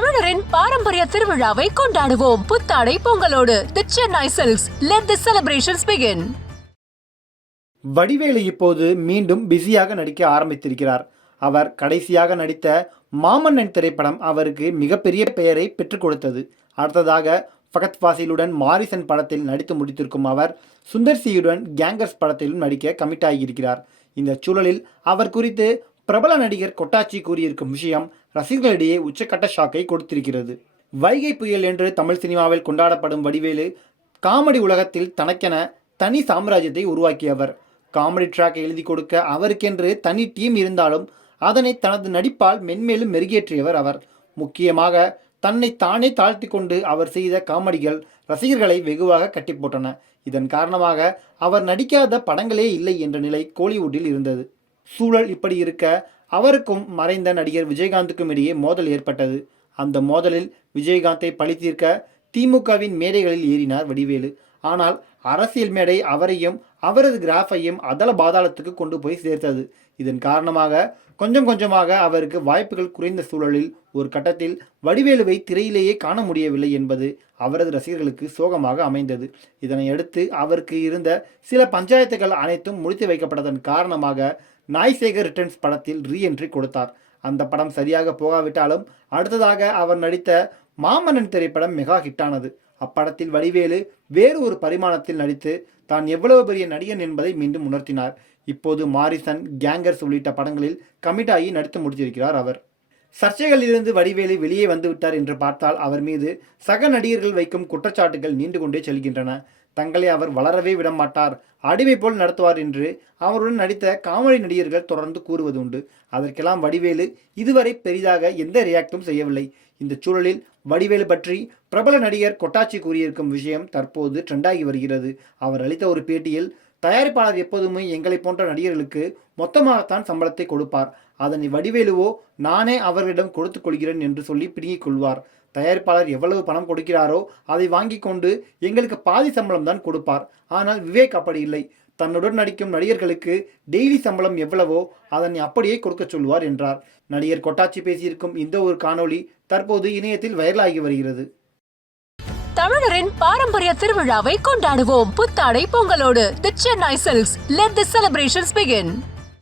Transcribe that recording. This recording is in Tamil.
தமிழரின் பாரம்பரிய திருவிழாவை கொண்டாடுவோம். புத்தாடை பொங்கலோடு the Chennai silks. Let the celebrations begin. Vadivelu இப்போது மீண்டும் பிஸியாக நடிக்க ஆரம்பித்திருக்கிறார். அவர் கடைசியாக நடித்த மாமன்னன் திரைப்படம் அவருக்கு மிகப்பெரிய பெயரை பெற்றுக் கொடுத்தது. அடுத்ததாக ஃபகத் ஃபாசிலுடன் மாரிசன் படத்தில் நடித்து முடித்திருக்கும் அவர் சுந்தர் சியுடன் கேங்கர்ஸ் படத்திலும் நடிக்க கமிட் ஆகியிருக்கிறார். இந்த சூழலில் அவர் குறித்து பிரபல நடிகர் கொட்டாச்சி கூறியிருக்கும் விஷயம் ரசிகர்களிடையே உச்சக்கட்ட ஷாக்கை கொடுத்திருக்கிறது. வைகை புயல் என்று தமிழ் சினிமாவில் கொண்டாடப்படும் வடிவேலு காமெடி உலகத்தில் தனக்கென தனி சாம்ராஜ்யத்தை உருவாக்கியவர். காமெடி ட்ராக் எழுதி கொடுக்க அவருக்கென்று தனி டீம் இருந்தாலும் அதனை தனது நடிப்பால் மென்மேலும் மெருகேற்றியவர் அவர். முக்கியமாக தன்னை தானே தாழ்த்தி கொண்டு அவர் செய்த காமெடிகள் ரசிகர்களை வெகுவாக கட்டி போட்டன. இதன் காரணமாக அவர் நடிக்காத படங்களே இல்லை என்ற நிலை கோலிவுட்டில் இருந்தது. சூழல் இப்படி இருக்க அவருக்கும் மறைந்த நடிகர் விஜயகாந்துக்கும் இடையே மோதல் ஏற்பட்டது. அந்த மோதலில் விஜயகாந்தை பழி தீர்க்க திமுகவின் மேடைகளில் ஏறினார் வடிவேலு. ஆனால் அரசியல் மேடை அவரையும் அவரது கிராஃபையும் அதல பாதாளத்துக்கு கொண்டு போய் சேர்த்தது. இதன் காரணமாக கொஞ்சம் கொஞ்சமாக அவருக்கு வாய்ப்புகள் குறைந்த சூழலில் ஒரு கட்டத்தில் வடிவேலுவை திரையிலேயே காண முடியவில்லை என்பது அவரது ரசிகர்களுக்கு சோகமாக அமைந்தது. இதனையடுத்து அவருக்கு இருந்த சில பஞ்சாயத்துகள் அனைத்தும் முடித்து வைக்கப்பட்டதன் காரணமாக நாய்சேகர் ரிட்டர்ன்ஸ் படத்தில் ரீஎன்ட்ரி கொடுத்தார். அந்த படம் சரியாக போகாவிட்டாலும் அடுத்ததாக அவர் நடித்த மாமன்னன் திரைப்படம் மெகா ஹிட்டானது. அப்படத்தில் வடிவேலு வேறு ஒரு பரிமாணத்தில் நடித்து தான் எவ்வளவு பெரிய நடிகன் என்பதை மீண்டும் உணர்த்தினார். இப்போது மாரிசன், கேங்கர்ஸ் உள்ளிட்ட படங்களில் கமிட் ஆகி நடித்து முடித்திருக்கிறார் அவர். சர்ச்சைகளிலிருந்து வடிவேலு வெளியே வந்துவிட்டார் என்று பார்த்தால் அவர் மீது சக நடிகர்கள் வைக்கும் குற்றச்சாட்டுகள் நீண்டு கொண்டே செல்கின்றன. தங்களை அவர் வளரவே விடமாட்டார், அடிமை போல் நடத்துவார் என்று அவருடன் நடித்த காமெடி நடிகர்கள் தொடர்ந்து கூறுவது உண்டு. அதற்கெல்லாம் வடிவேலு இதுவரை பெரிதாக எந்த ரியாக்டும் செய்யவில்லை. இந்த சூழலில் வடிவேலு பற்றி பிரபல நடிகர் கொட்டாச்சி கூறியிருக்கும் விஷயம் தற்போது ட்ரெண்டாகி வருகிறது. அவர் அளித்த ஒரு பேட்டியில், தயாரிப்பாளர் எப்போதுமே எங்களை போன்ற நடிகர்களுக்கு மொத்தமாகத்தான் சம்பளத்தை கொடுப்பார். அதனை வடிவேலுவோ நானே அவர்களிடம் கொடுத்துக் கொள்கிறேன் என்று சொல்லி பிடுங்கிக் கொள்வார். தயாரிப்பாளர் எவ்வளவு பணம் கொடுக்கிறாரோ அதை வாங்கி கொண்டு எங்களுக்கு பாதி சம்பளம் தான் கொடுப்பார். ஆனால் விவேக் அப்படி இல்லை. தன்னுடன் நடிக்கும் நடிகர்களுக்கு டெய்லி சம்பளம் எவ்வளவோ அதனை அப்படியே கொடுக்க சொல்வார் என்றார். நடிகர் கொட்டாச்சி பேசியிருக்கும் இந்த ஒரு காணொளி தற்போது இணையத்தில் வைரலாகி வருகிறது. தமிழரின் பாரம்பரிய திருவிழாவை கொண்டாடுவோம். புத்தாடை பொங்கலோடு the Chennai silks. Let the celebrations begin.